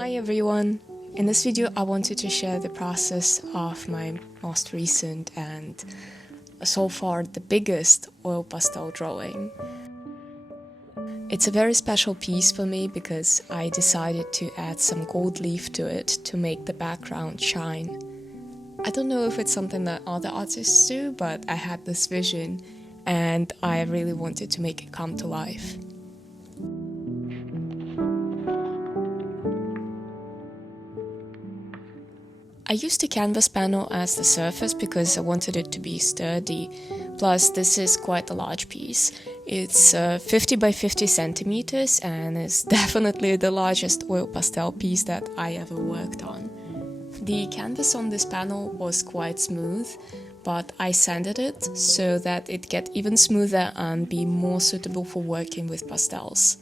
Hi everyone! In this video I wanted to share the process of my most recent and so far the biggest oil pastel drawing. It's a very special piece for me because I decided to add some gold leaf to it to make the background shine. I don't know if it's something that other artists do, but I had this vision and I really wanted to make it come to life. I used the canvas panel as the surface because I wanted it to be sturdy, plus this is quite a large piece. It's 50 by 50 centimeters and is definitely the largest oil pastel piece that I ever worked on. The canvas on this panel was quite smooth, but I sanded it so that it get even smoother and be more suitable for working with pastels.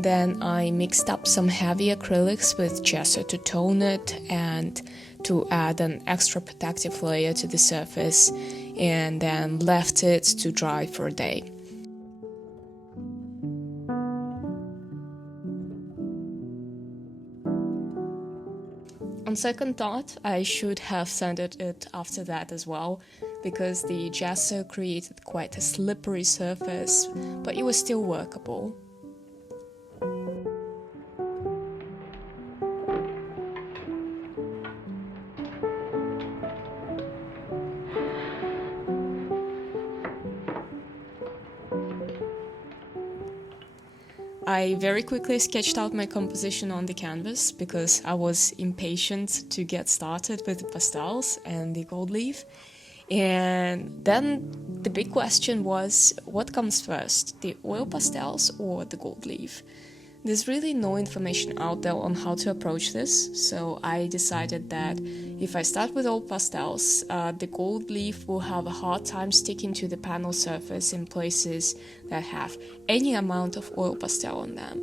Then I mixed up some heavy acrylics with gesso to tone it and to add an extra protective layer to the surface, and then left it to dry for a day. On second thought, I should have sanded it after that as well, because the gesso created quite a slippery surface, but it was still workable. I very quickly sketched out my composition on the canvas because I was impatient to get started with the pastels and the gold leaf. And then the big question was, what comes first, the oil pastels or the gold leaf? There's really no information out there on how to approach this, so I decided that if I start with oil pastels, the gold leaf will have a hard time sticking to the panel surface in places that have any amount of oil pastel on them.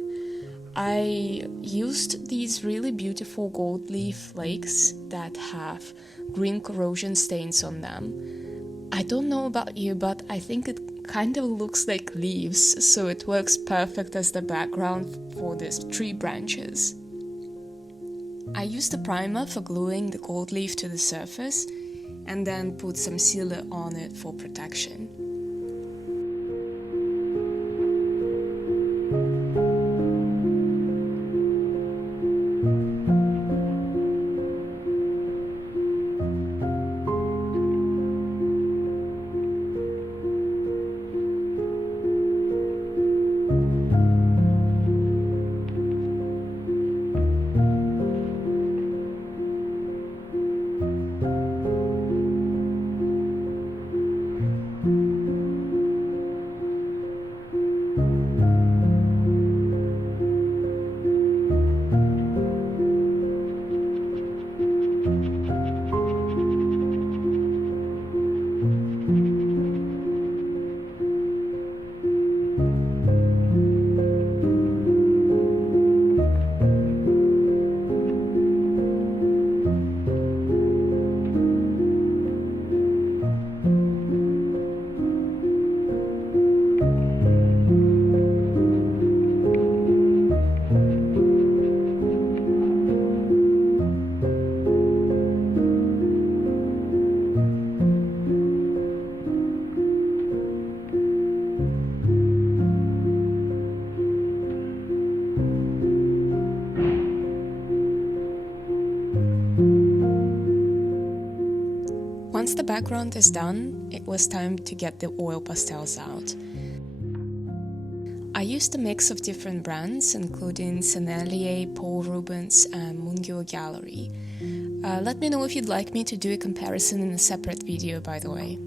I used these really beautiful gold leaf flakes that have green corrosion stains on them. I don't know about you, but I think it kind of looks like leaves, so it works perfect as the background for these tree branches. I used a primer for gluing the gold leaf to the surface and then put some sealer on it for protection. Once the background is done, it was time to get the oil pastels out. I used a mix of different brands, including Sennelier, Paul Rubens, and Mungyo Gallery. Let me know if you'd like me to do a comparison in a separate video, by the way.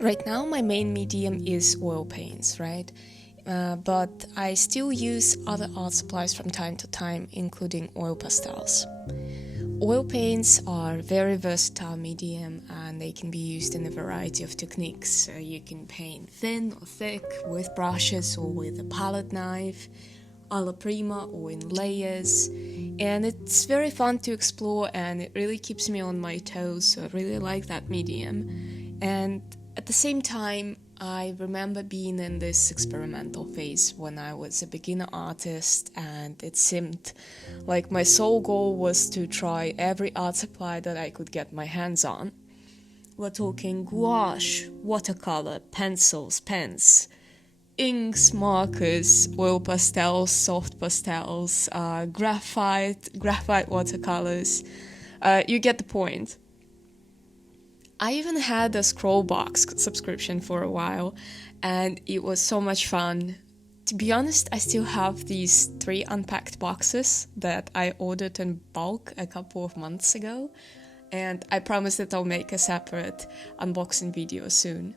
Right now my main medium is oil paints, right? But I still use other art supplies from time to time, including oil pastels. Oil paints are very versatile medium and they can be used in a variety of techniques. So you can paint thin or thick with brushes or with a palette knife. alla prima or in layers. And it's very fun to explore, and it really keeps me on my toes, so I really like that medium. And at the same time, I remember being in this experimental phase when I was a beginner artist, and it seemed like my sole goal was to try every art supply that I could get my hands on. We're talking gouache, watercolor, pencils, pens, inks, markers, oil pastels, soft pastels, graphite watercolors. You get the point. I even had a Scrollbox subscription for a while, and it was so much fun. To be honest, I still have these 3 unpacked boxes that I ordered in bulk a couple of months ago, and I promise that I'll make a separate unboxing video soon.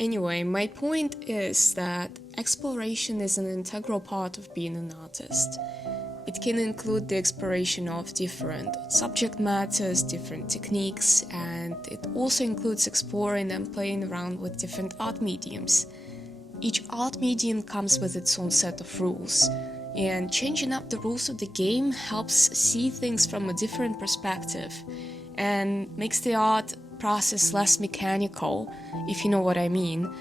Anyway, my point is that exploration is an integral part of being an artist. It can include the exploration of different subject matters, different techniques, and it also includes exploring and playing around with different art mediums. Each art medium comes with its own set of rules, and changing up the rules of the game helps see things from a different perspective and makes the art process less mechanical, if you know what I mean.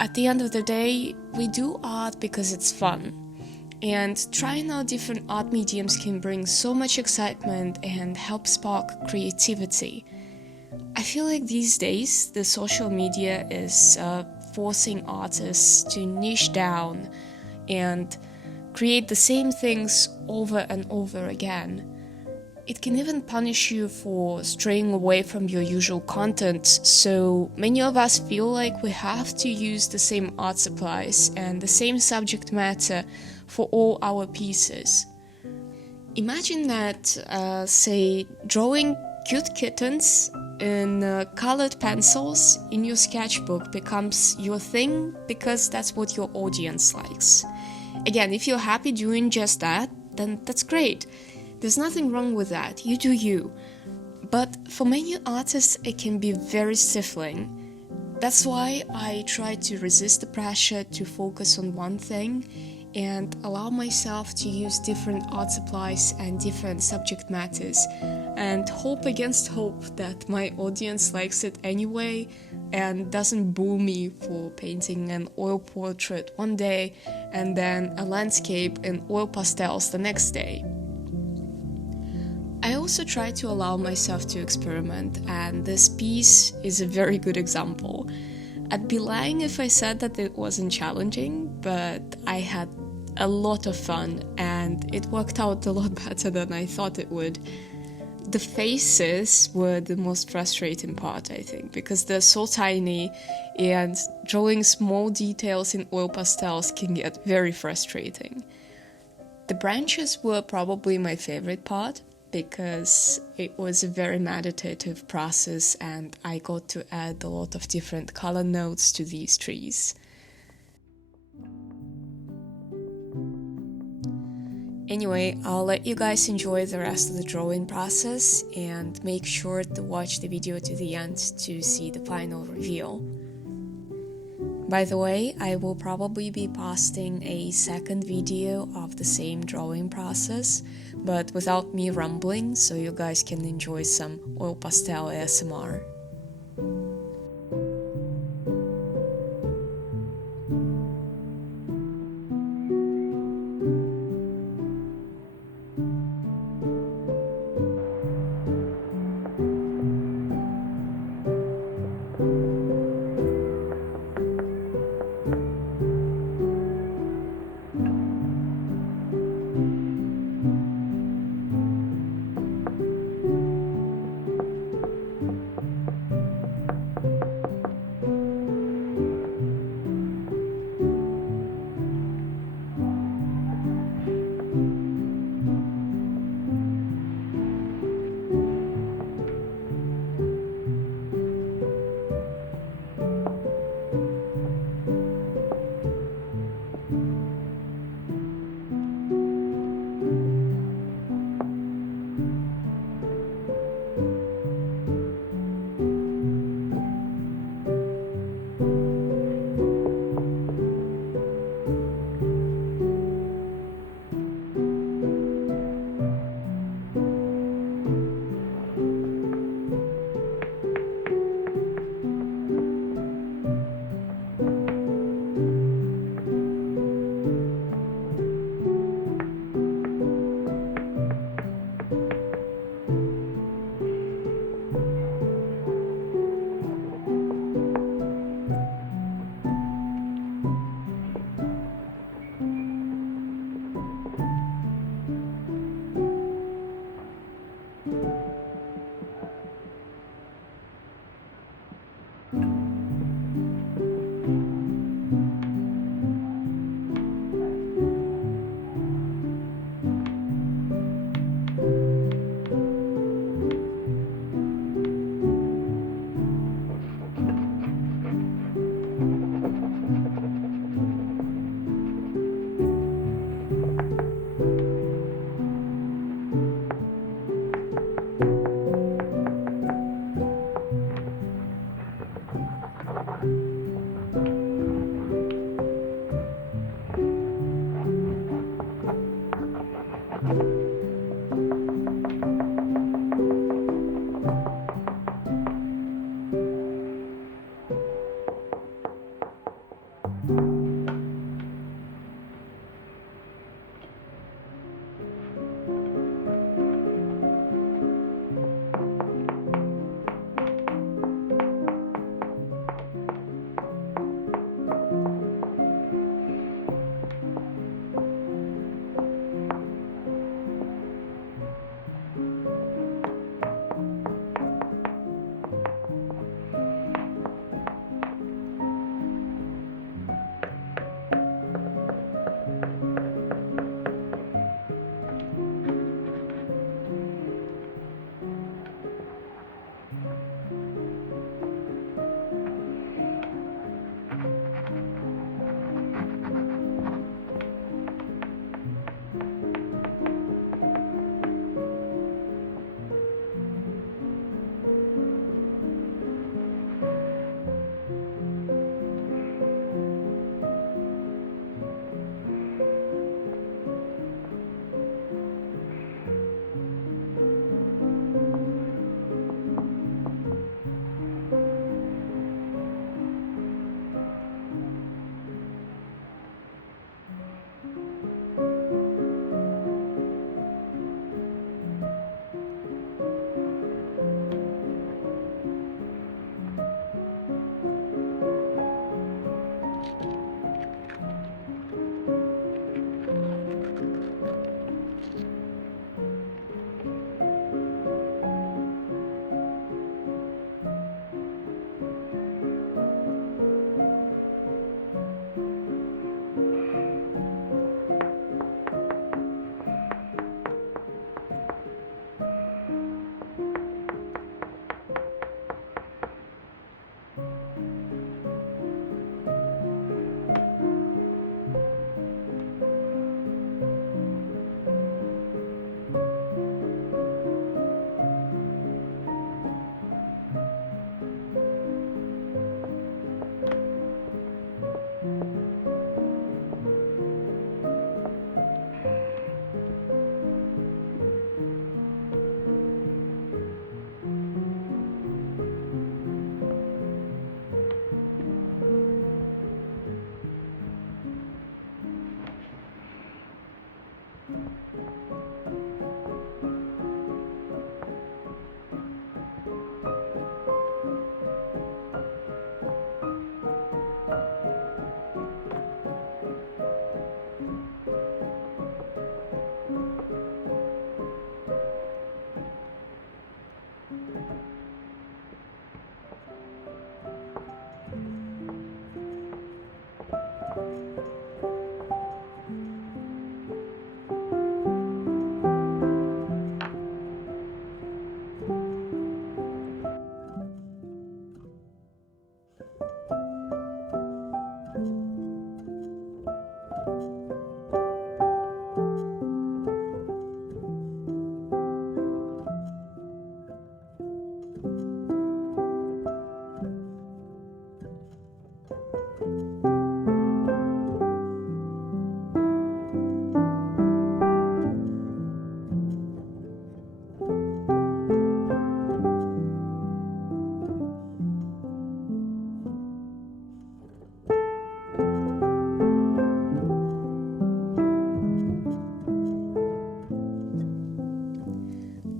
At the end of the day, we do art because it's fun, and trying out different art mediums can bring so much excitement and help spark creativity. I feel like these days the social media is forcing artists to niche down and create the same things over and over again. It can even punish you for straying away from your usual content, so many of us feel like we have to use the same art supplies and the same subject matter for all our pieces. Imagine that, say, drawing cute kittens in colored pencils in your sketchbook becomes your thing because that's what your audience likes. Again, if you're happy doing just that, then that's great. There's nothing wrong with that, you do you. But for many artists, it can be very stifling. That's why I try to resist the pressure to focus on one thing and allow myself to use different art supplies and different subject matters, and hope against hope that my audience likes it anyway and doesn't boo me for painting an oil portrait one day and then a landscape in oil pastels the next day. I also try to allow myself to experiment, and this piece is a very good example. I'd be lying if I said that it wasn't challenging, but I had a lot of fun and it worked out a lot better than I thought it would. The faces were the most frustrating part, I think, because they're so tiny and drawing small details in oil pastels can get very frustrating. The branches were probably my favorite part, because it was a very meditative process and I got to add a lot of different color notes to these trees. Anyway, I'll let you guys enjoy the rest of the drawing process and make sure to watch the video to the end to see the final reveal. By the way, I will probably be posting a second video of the same drawing process, but without me rambling, so you guys can enjoy some oil pastel ASMR.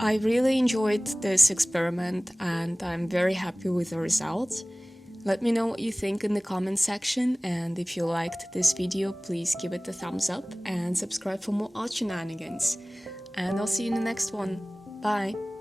I really enjoyed this experiment and I'm very happy with the results. Let me know what you think in the comment section, and if you liked this video, please give it a thumbs up and subscribe for more art shenanigans. And I'll see you in the next one. Bye!